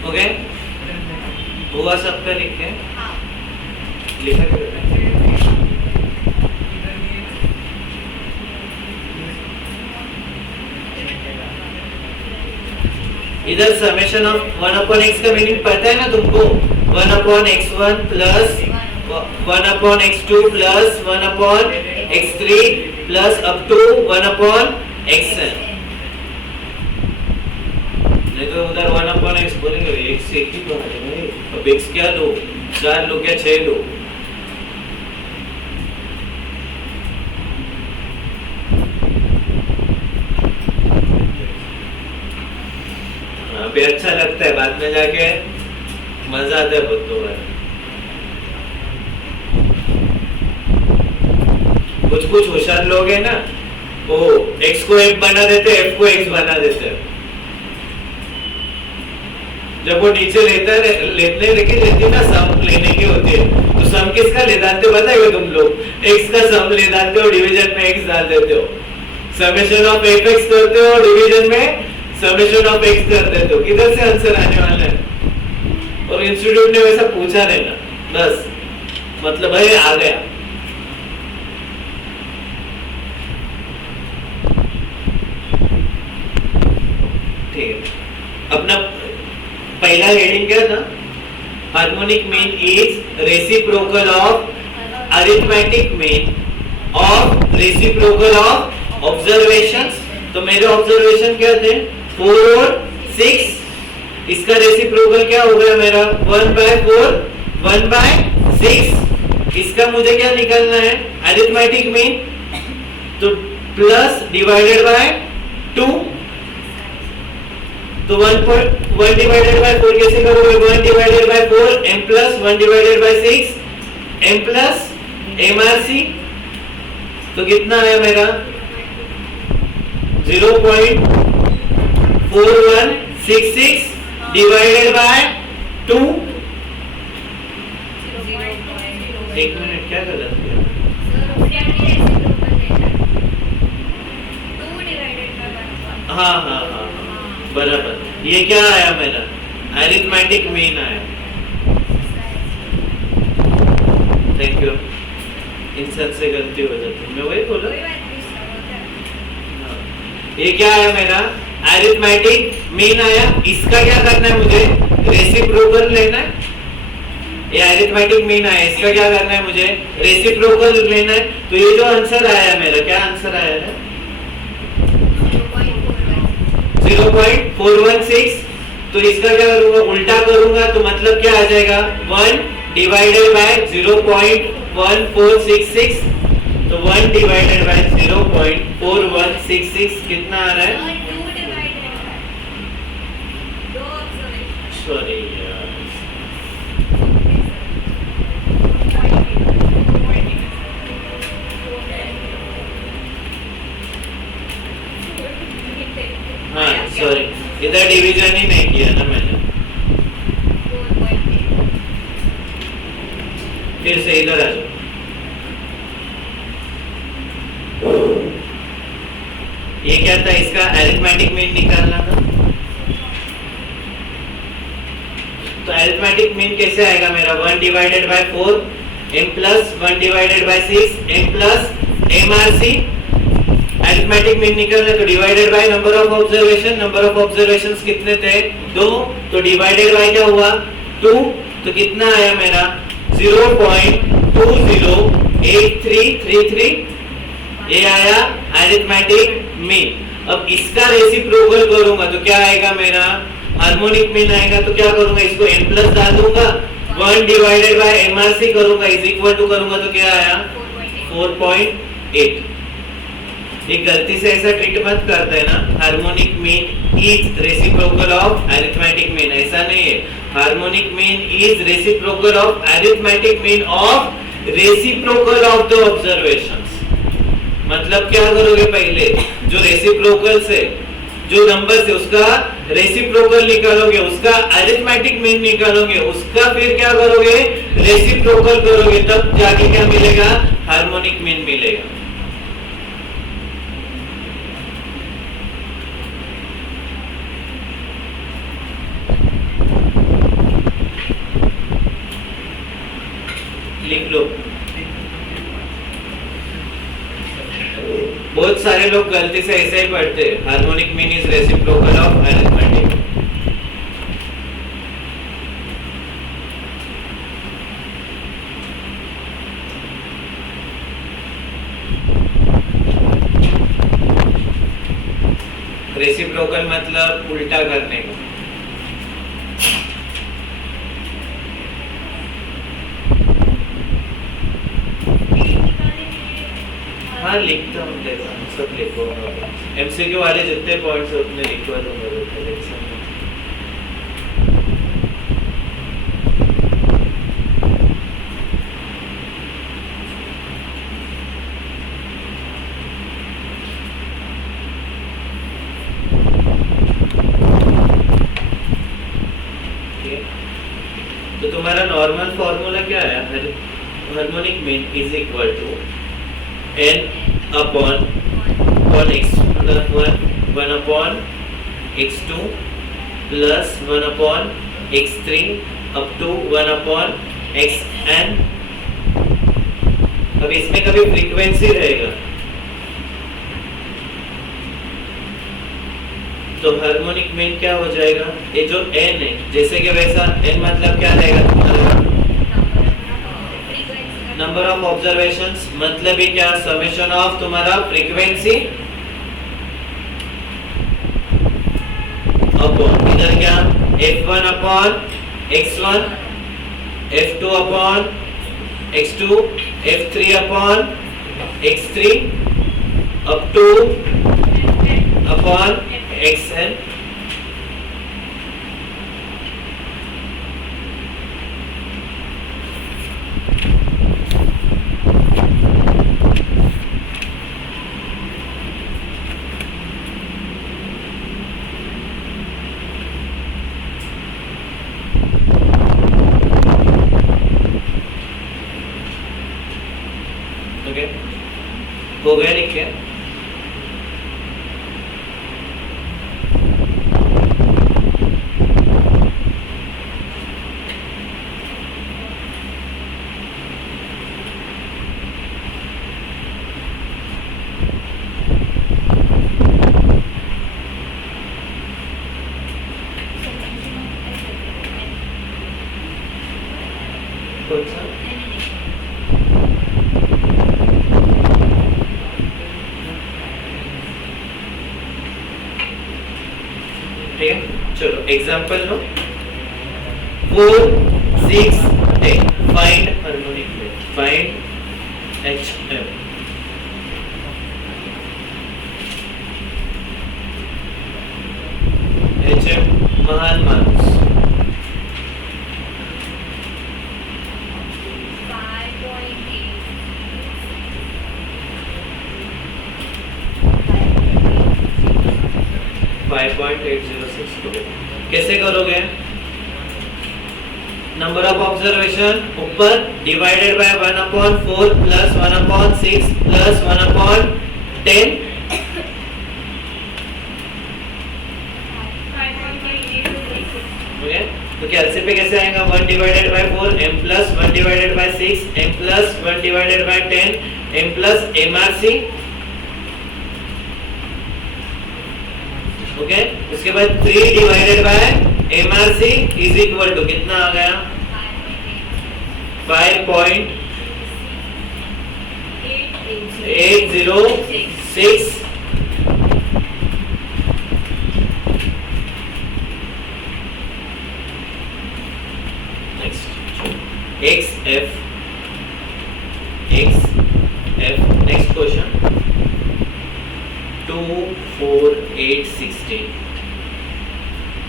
ओके, हुआ सबका लिख के लिखा इधर समेशन ऑफ 1/x का मीनिंग पता है ना तुमको? 1/x1 plus 1/x2 plus 1/x3 plus up to 1/xn। नहीं तो उधर 1/x बोलेंगे, एक से एक ही तो आ जाएगा भाई। अब x क्या लो, 4 लो क्या 6 लो। अभी अच्छा लगता है, बाद में जाके मजा आता है बुद्धू में। कुछ होशियार लोग है ना, वो x को f बना देते, f को x बना देते। जब वो नीचे लेने लेके लेती ना, सम लेने की होती है, तो सम किसका ले डालते बताइए तुम लोग? x का सम ले डालते हो, डिवीजन में x डाल देते हो, समेशन ऑफ fx करते हो, डिवीजन में समेशन ऑफ x कर देते हो। किधर से आंसर आने वाला है? और इंस्टीट्यूट ने वैसा पूछा नहीं ना, बस मतलब भाई आ गया। अपना पहला हेडिंग क्या था? Harmonic mean is reciprocal of arithmetic mean of reciprocal of observations. तो मेरे ऑब्जर्वेशन क्या थे? 4 और 6। इसका रेसिप्रोकल क्या हो गया मेरा? 1/4 1/6। इसका मुझे क्या निकालना है? Arithmetic mean. तो प्लस डिवाइडेड बाय 2। तो 1 डिवाइडेड बाय 4 कैसे करोगे? 1 divided by 4 m plus 1 divided by 6 m plus mrc। तो कितना आया मेरा? 0.4166 डिवाइडेड बाय 2। एक मिनट, क्या गलत किया? हाँ हाँ हाँ बराबर। ये क्या आया मेरा? अरिथमेटिक मीन आया। Thank you. इंसान से गलती हो जाती है, मैं वही बोला। ये क्या आया मेरा? अरिथमेटिक मीन आया। इसका क्या करना है मुझे? रेसिप्रोकल लेना है। ये अरिथमेटिक मीन आया, इसका क्या करना है मुझे? रेसिप्रोकल लेना है। तो ये जो आंसर आया मेरा, क्या आंसर आया है? 0.416। तो इसका क्या करूंगा? उल्टा करूंगा तो मतलब क्या आ जाएगा? 1 डिवाइडेड बाय 0.1466। तो 1 डिवाइडेड बाय 0.4166 कितना आ रहा है? सॉरी यार, हाँ सॉरी, इधर डिवीजन ही नहीं किया ना मैंने। फिर से इधर आ जाओ। ये क्या था? इसका अरिथमेटिक मीन निकालना था। तो अरिथमेटिक मीन कैसे आएगा मेरा? 1 divided by 4 m plus 1 divided by 6 m plus mrc। Arithmetic mean निकालना तो divided by number of observation. Number of observations कितने थे? 2। तो डिवाइडेड बाय क्या हुआ? 2। तो कितना आया मेरा? 0.208333। ये आया अरिथमेटिक मीन। अब इसका रेसिप्रोकल करूंगा तो क्या आएगा मेरा? हार्मोनिक मीन आएगा। तो क्या करूंगा? इसको m प्लस डाल दूंगा, 1 डिवाइडेड बाय mrc करूंगा, इज इक्वल टू करूंगा तो क्या आया? 4.8। ये गलती से ऐसा ट्रीट मत कर देना, harmonic mean is reciprocal of arithmetic mean, ऐसा नहीं है। Harmonic mean is reciprocal of arithmetic mean of reciprocal of the observations. मतलब क्या करोगे? पहले जो रेसिप्रोकल से जो नंबर से उसका रेसिप्रोकल निकालोगे, उसका अरिथमेटिक मीन निकालोगे, उसका फिर क्या करोगे? रेसिप्रोकल करोगे, तब जाके क्या मिलेगा? हार्मोनिक मीन मिलेगा। लिख लो। बहुत सारे लोग गलती से ऐसे ही पढ़ते हैं, harmonic mean is reciprocal of arithmetic. Reciprocal मतलब उल्टा करने का। हाँ लिखता हूँ, देखो सब लिखो। एमसीक्यू वाले जितने पॉइंट्स है उतने लिखवा दूंगा लेक्चर में। तो तुम्हारा नॉर्मल फॉर्मूला क्या है? Harmonic mean is equal to n upon 1x plus 1 upon x2 plus 1 upon x3 up to 1 upon xn। अब इसमें कभी फ्रीक्वेंसी रहेगा तो हार्मोनिक मीन क्या हो जाएगा? ये जो n है जैसे कि वैसा n मतलब क्या रहेगा तुम्हारा? नंबर ऑफ ऑब्जर्वेशंस, मतलब ये क्या? समेशन ऑफ तुम्हारा फ्रीक्वेंसी अपॉन इधर क्या? f1 upon x1, f2 upon x2, f3 upon x3 up two upon xn। Okay, हो गया लिख के? कौन सा? ठीक है, चलो एग्जांपल लो। 4 6 10 find harmonic mean, find HM। HM महान मानुस 5.806। कैसे करोगे? नंबर ऑफ ऑब्जर्वेशन ऊपर divided by 1 upon 4 plus 1 upon 6 plus 1 upon 10। Okay, तो कैलसी पे कैसे आएगा? 1 divided by 4 m plus 1 divided by 6 m plus 1 divided by 10 m plus MRC। Okay, उसके बाद 3 divided by MRC is equal to कितना आ गया? 5.806। XF next question 2 4 8 16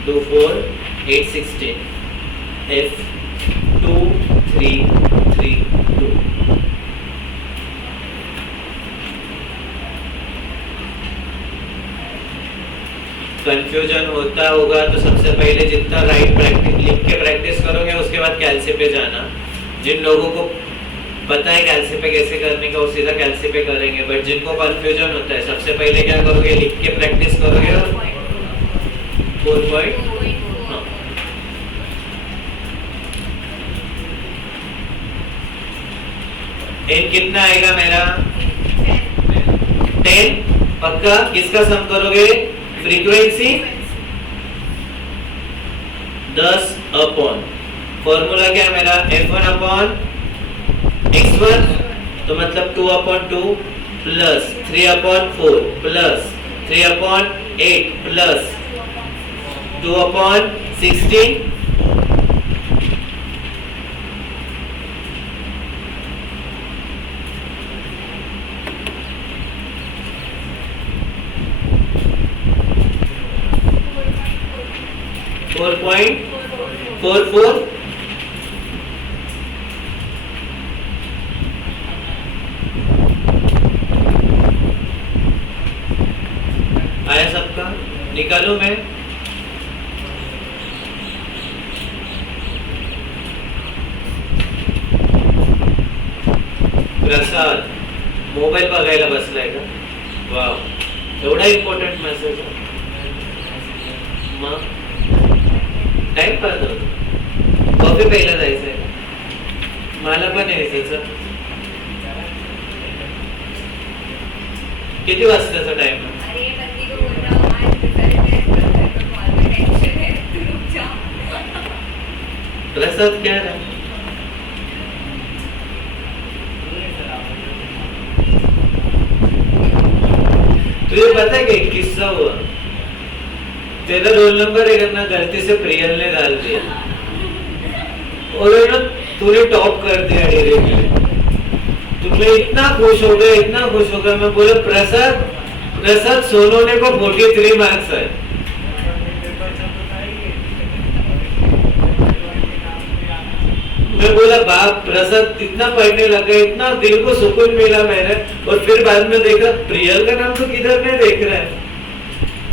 2 4 8 16 F 2 3 3 2। Confusion होता होगा तो सबसे पहले जितना राइट प्रैक्टिस लिख के प्रैक्टिस करोगे उसके बाद कैलसी पे जाना। जिन लोगों को पता है कैलसी पे कैसे करने का वो सीधा कैलसी पे करेंगे, बट जिनको कंफ्यूजन होता है सबसे पहले क्या करोगे? लिख के प्रैक्टिस करोगे। 4 पॉइंट n कितना आएगा मेरा? 10 पक्का। किसका सम करोगे? फ्रीक्वेंसी 10 अपॉन फॉर्मूला क्या है मेरा? f1 अपॉन x1 तो मतलब 2 upon 2 plus 3 upon 4 plus 3 upon 8 plus 2 upon 16 2 4.44 आया सबका? निकालूं मैं? प्रसाद मोबाईल बघायला बसलाय का? वाव, एवढा इम्पॉर्टंट मेसेज. मग टाइम पास होतो. कॉफी प्यायला जायचंय का? मला पण यायचं सर. किती वाजताचा टाइम आहे? अरे बंदी को बोल रहा हूँ आज रिजल्ट है तो घर पे कॉल में टेंशन है तू रुक जा. प्रसाद क्या रहा? तुझे पता है कि एक किस्सा हुआ. तेरा रोल नंबर है ना गलती से प्रियल ने डाल दिया और है ना तूने टॉप कर दिया डायरेक्टली. तो मैं इतना खुश हो गया, इतना खुश हो गया. मैं बोला प्रसाद सोनोने को 43 मार्क्स है. मैं बोला बाप, प्रसाद इतना पढ़ने लगा, इतना दिल को सुकून मिला मैंने. और फिर बाद में देखा प्रियल का नाम तो किधर नहीं देख रहा है.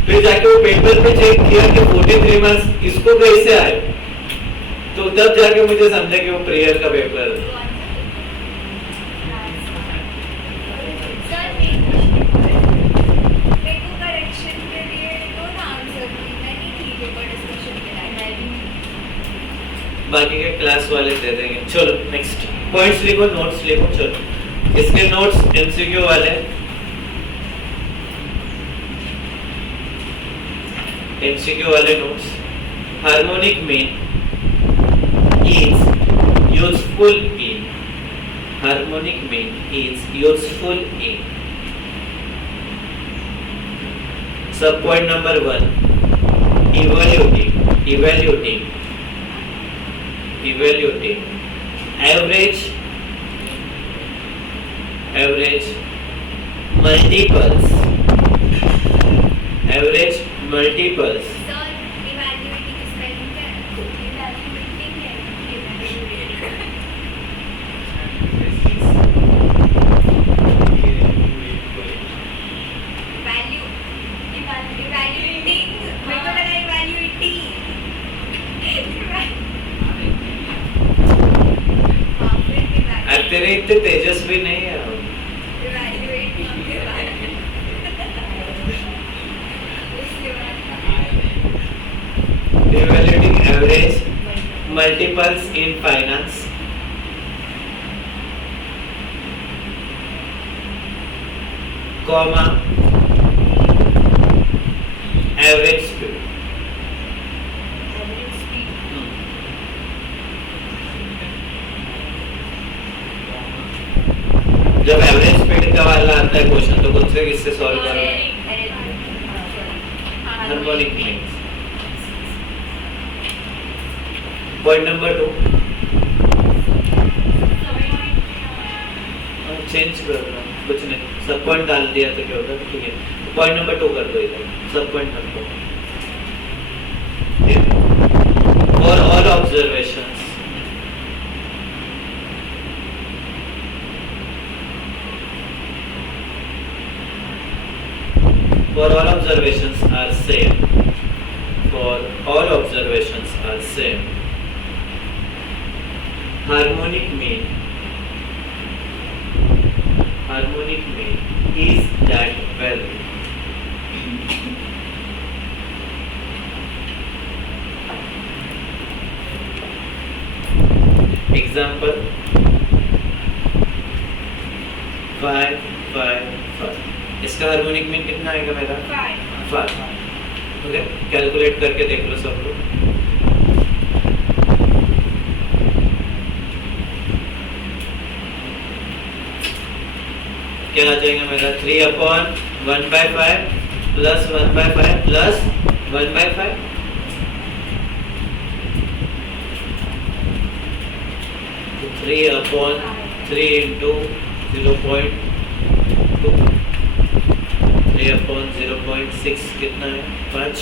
फिर जाके वो पेपर पे चेक किया कि 43 मार्क्स इसको कैसे आए. तो तब जाके मुझे समझा कि वो प्रियल का पेपर है. सर मेरे को करेक्शन के लिए दो ना आंसर दी मैंने ठीक है पर डिस्कशन के लिए बाकी के क्लास वाले दे देंगे. चलो नेक्स्ट पॉइंट्स लिखो, नोट्स लिखो. चलो इसके नोट्स एमसीक्यू वाले. एमसीक्यू वाले notes. Harmonic mean is useful in. Harmonic mean is useful in. Sub point number 1, evaluating average multiples. Sir evaluating की स्पेलिंग क्या है? इवैल्यूएटिंग है इवैल्यूएटिंग. मेरे को लगा इवैल्यूएटिंग. अब तेरे इतने तेजस्वी नहीं है. Evaluating average multiples in finance. Comma average speed. जब एवरेज स्पीड का वाला आता है क्वेश्चन तो खुद से किससे सॉल्व करो? Harmonic means. Point number 2 change कर दो. कुछ नहीं, सब पॉइंट डाल दिया तो क्या होगा? ठीक है, पॉइंट नंबर 2 कर दो इधर. सब point number for all observations. For all observations are same. For all observations are same. Harmonic mean is that value. Example 5 5 5. इसका हार्मोनिक मीन कितना आएगा मेरा? 5. ओके, कैलकुलेट करके देख लो सब लोग. क्या आ जाएगा मेरा? 3/1/5 प्लस 1/5 प्लस 1/5. तो 3/3 into 0.2. 3/0.6 कितना है? 5.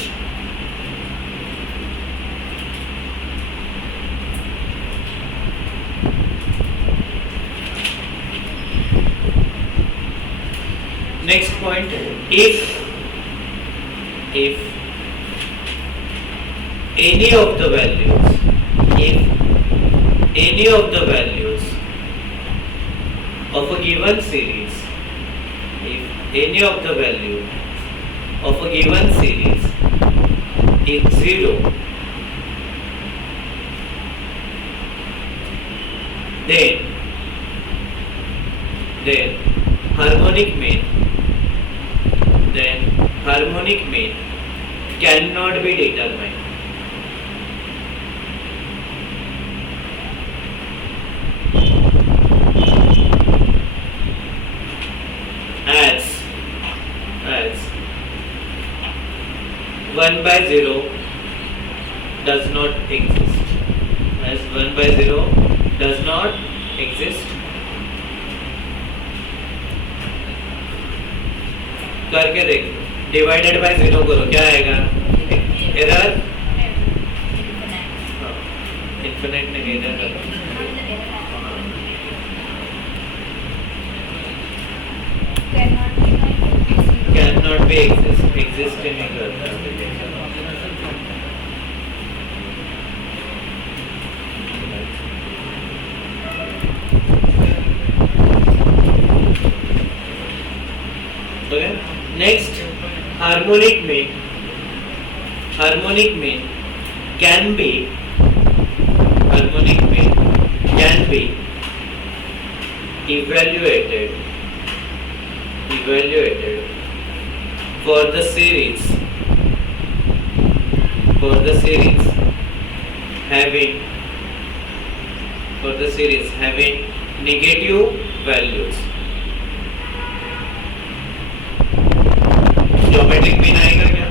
next point, if any of the values of a given series, if any of the value of a given series is 0, then harmonic mean cannot be determined. As 1 by 0 does not exist. As 1 by 0 does not exist. करके देख, divided by 0 करो, क्या आएगा? Error infinite ने error cannot be exist in a girl. Okay. Next, harmonic mean can be evaluated for the series having negative values. Geometric mean आएगा क्या?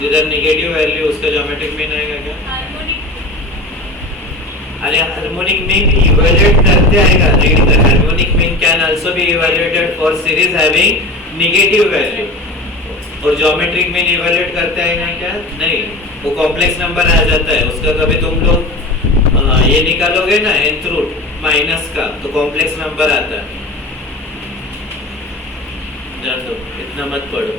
जिधर negative value उसका ज्योमेट्रिक मीन आएगा क्या? अरे हार्मोनिक मीन इवैल्यूएट करते आएगा. Read the harmonic mean can also be evaluated for series having negative value. और ज्योमेट्रिक मीन इवैल्यूएट करते आएगा क्या? नहीं, वो कॉम्प्लेक्स नंबर आ जाता है उसका. कभी तुम लोग ये निकालोगे ना nth रूट माइनस का, तो कॉम्प्लेक्स नंबर आता है. जान दो, इतना मत पढ़ो.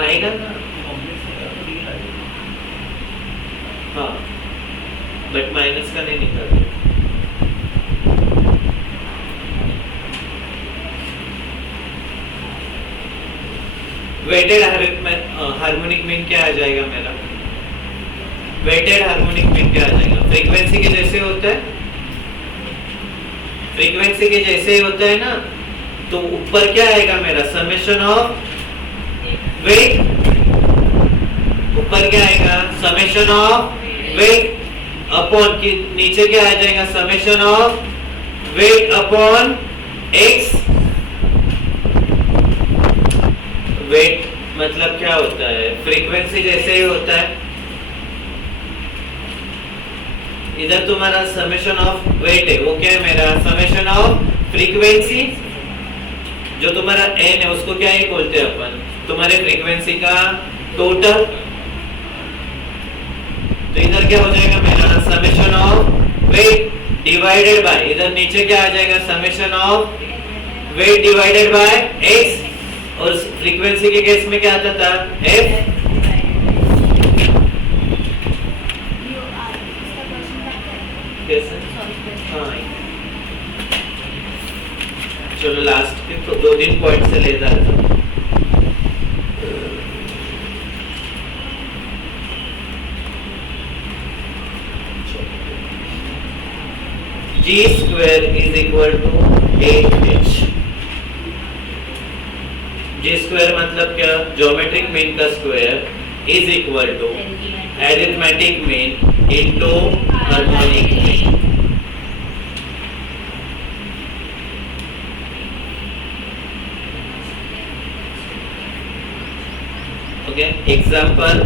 आएगा ना? हाँ, बट माइनस का नहीं निकालते. वेटेड हार्मोनिक मीन क्या आ जाएगा मेरा? वेटेड हार्मोनिक मीन क्या आ जाएगा? फ्रीक्वेंसी के जैसे होता है, फ्रीक्वेंसी के जैसे ही होता है ना, तो ऊपर क्या आएगा मेरा? Summation of weight. ऊपर क्या आएगा? समेशन ऑफ वेट अपॉन की नीचे क्या आ जाएगा? Summation of weight upon x. Weight मतलब क्या होता है? फ्रीक्वेंसी जैसे ही होता है. इधर तुम्हारा समेशन ऑफ वेट है, वो क्या है मेरा? Summation of frequency. जो तुम्हारा n है उसको क्या ही बोलते हैं अपन? तुम्हारे फ्रीक्वेंसी का टोटल. तो इधर क्या हो जाएगा मेरा? Summation of weight divided by, इधर नीचे क्या आ जाएगा? Summation of weight divided by x. और फ्रीक्वेंसी के केस में क्या आता था? f. हाँ, चलो लास्ट के तो 2-3 पॉइंट से लेता है. G square is equal to 8h. G square मतलब क्या? ज्योमेट्रिक मीन का square is equal to arithmetic mean into harmonic mean. Okay, example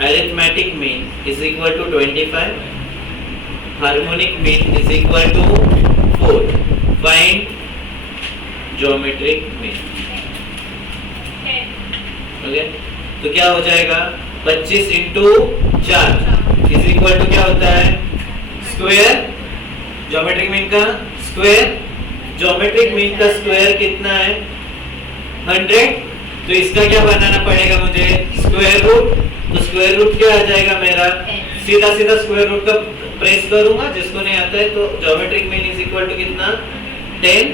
arithmetic mean is equal to 25, harmonic mean is equal to 4. Find geometric mean. Okay, तो क्या हो जाएगा 25 into 4 is equal to क्या होता है square geometric mean का square geometric mean का square कितना है 100 तो इसका क्या बनाना पड़ेगा मुझे स्क्वायर रूट तो स्क्वायर रूट क्या आ जाएगा मेरा सीधा सीधा स्क्वायर रूट का प्रेस करूंगा जिसको नहीं आता है तो geometric mean is equal to कितना 10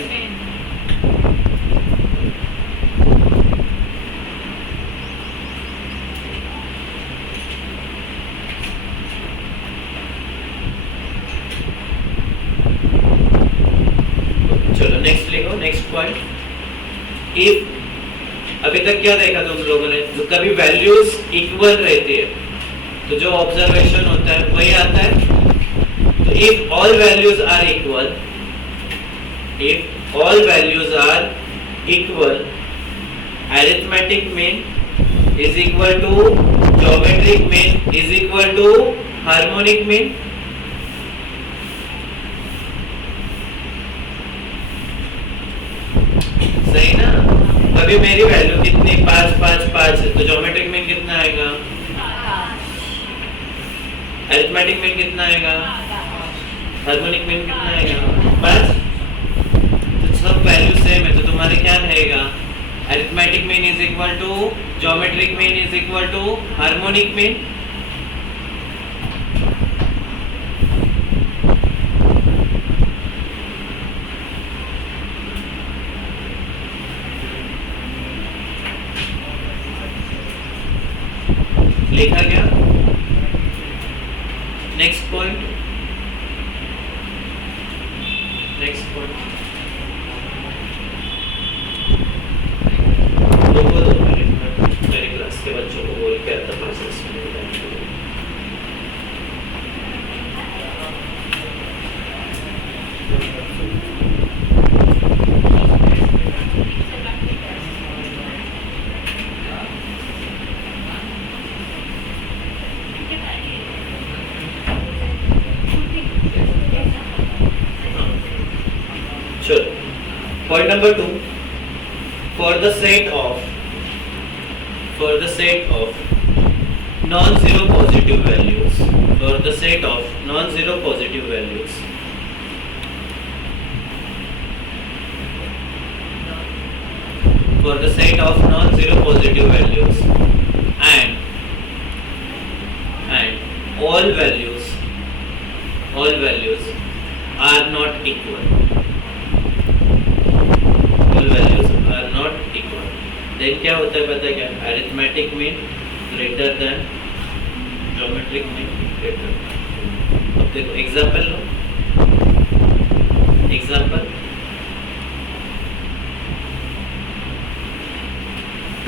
चलो नेक्स्ट लिखो नेक्स्ट पॉइंट इफ अभी तक क्या देखा तुम लोगों ने तो कभी वैल्यूज इक्वल रहती है तो जो ऑब्जर्वेशन होता है वही आता है तो if all values are equal arithmetic mean is equal to geometric mean is equal to harmonic mean सही ना अभी मेरी वैल्यू कितनी 5 5 5 है तो ज्योमेट्रिक मीन कितना आएगा अरिथमेटिक मीन कितना आएगा हार्मोनिक मीन कितना आएगा 5 तो सब वैल्यू सेम है तो तुम्हारे क्या रहेगा arithmetic mean is equal to geometric mean is equal to harmonic mean लिखा गया नेक्स्ट पॉइंट रुको 2 मिनट मेरी क्लास के बच्चों को बोल के आता प्रोसेस में Point number 2 for the set of non-zero positive values for the set of non-zero positive values and all values are not equal then क्या होता है पता है क्या arithmetic mean greater than geometric mean greater अब देखो example लो example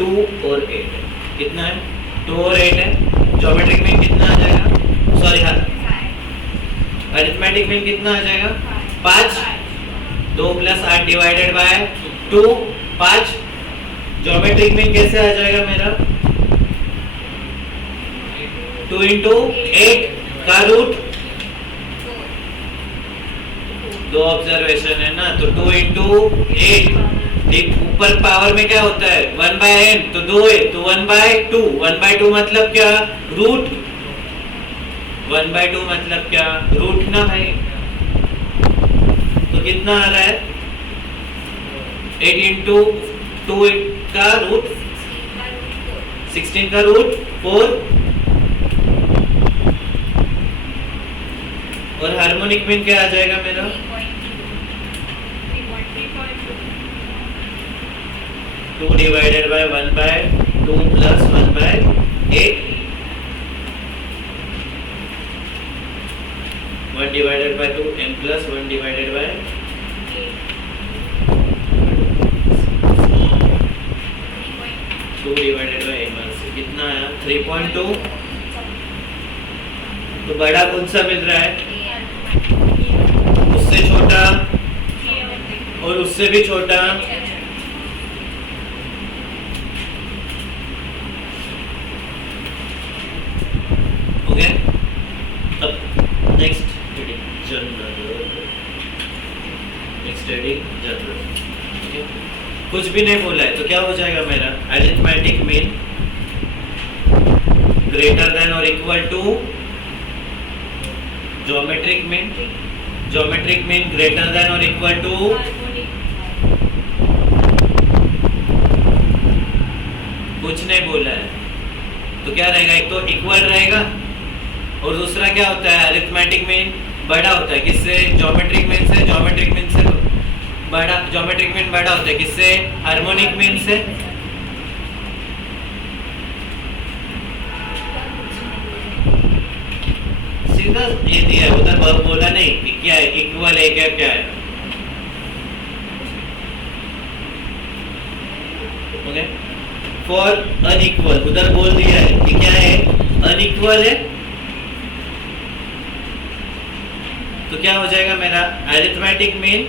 2 और 8 है कितना है 2 और 8 है ज्योमेट्रिक मीन कितना आ जाएगा सॉरी हाँ अरिथमेटिक मीन कितना आ जाएगा 5 2 + 8 डिवाइडेड बाय 2 5 ज्योमेट्रिक मीन कैसे आ जाएगा मेरा 2 × 8 का रूट 2 ऑब्जर्वेशन है ना तो 2 × 8 ऊपर पावर में क्या होता है 1/n तो 2 है तो 1/2 1/2 मतलब क्या रूट 1/2 मतलब क्या रूट ना भाई तो कितना आ रहा है 8 × 2 का रूट 16 का रूट 4 और हार्मोनिक मीन क्या आ जाएगा मेरा 2 divided by 1/2 plus 1/8 1 divided bye 2 m plus 1 divided bye 2 divided by m कितना आया 3.2 तो बड़ा कौन सा मिल रहा है उससे छोटा और उससे भी छोटा ओके अब नेक्स्ट हेडिंग जनरल कुछ भी नहीं बोला है तो क्या हो जाएगा मेरा अरिथमेटिक मीन ग्रेटर देन और equal to geometric mean, geometric mean greater than और इक्वल टू कुछ नहीं बोला है, तो क्या रहेगा, एक तो इक्वल रहेगा और दूसरा क्या होता है, अरिथमेटिक मीन बड़ा होता है किससे, ज्योमेट्रिक मीन से, ज्योमेट्रिक मीन से बड़ा, ज्योमेट्रिक मीन बड़ा होता है किससे, हार्मोनिक मीन से। सीधा ये दिया है, उधर बोला नहीं कि क्या है, इक्वल है क्या है, ओके। फॉर अनइक्वल उधर बोल दिया है कि क्या है, अनइक्वल है, तो क्या हो जाएगा मेरा, arithmetic mean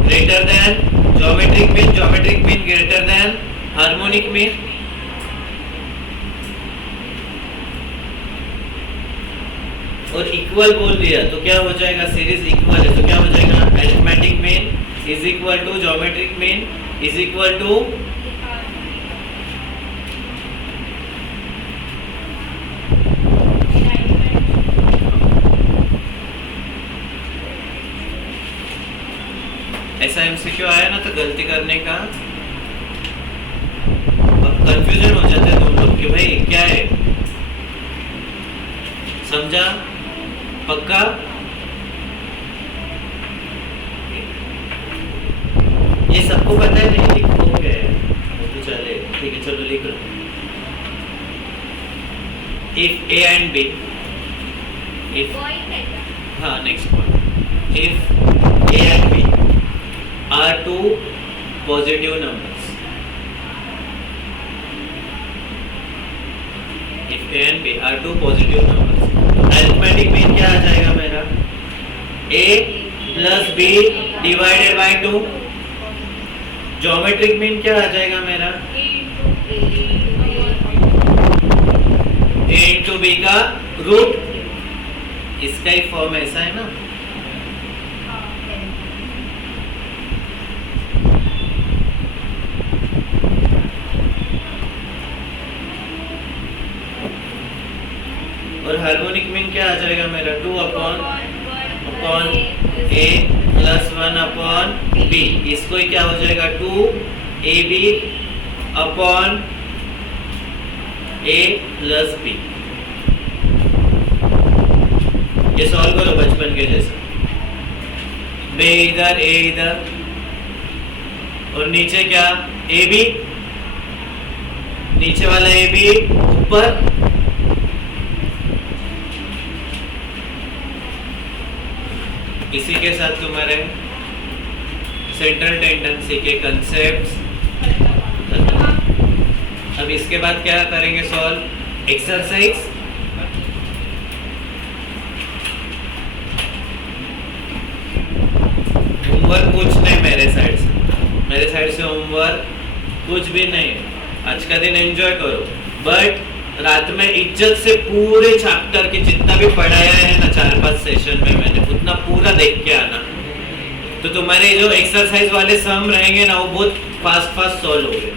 greater than geometric mean, geometric mean greater then harmonic mean. और इक्वल बोल दिया तो क्या हो जाएगा, सीरीज इक्वल है तो क्या हो जाएगा, arithmetic mean is equal to geometric mean is equal to ऐसा एमसीक्यू आया ना तो गलती करने का कंफ्यूजन हो जाता है तुम लोग कि भाई क्या है, समझा, पक्का। ये सबको पता है नहीं, लिखो क्या है तो चले, ठीक है चलो लिख लो। If A and B, if, हाँ next point, if A and B are two positive numbers, if a and b are two positive numbers, तो arithmetic mean क्या आ जाएगा मेरा, a plus b divided by 2, geometric mean क्या आ जाएगा मेरा, a into b का रूट, इसका ही फॉर्म ऐसा है ना, और हार्मोनिक मीन क्या आ जाएगा मेरा, 2 upon a plus 1 upon b, इसको ही क्या हो जाएगा, 2ab upon a plus b। ये सॉल्व करो बचपन के जैसे, b इधर a इधर और नीचे क्या, ab, नीचे वाला ab ऊपर, इसी के साथ तुम्हारे सेंट्रल टेंडेंसी के कंसेप्ट्स। अब इसके बाद क्या करेंगे, सॉल्व एक्सरसाइज। होमवर्क कुछ नहीं मेरे साइड से होमवर्क कुछ भी नहीं, आज का दिन एंजॉय करो, बट रात में इज्जत से पूरे चैप्टर के जितना भी पढ़ाया है ना 4-5 सेशन में मैंने, उतना पूरा देख के आना, तो तुम्हारे जो एक्सरसाइज वाले सम रहेंगे ना वो बहुत फास्ट सॉल्व हो गए।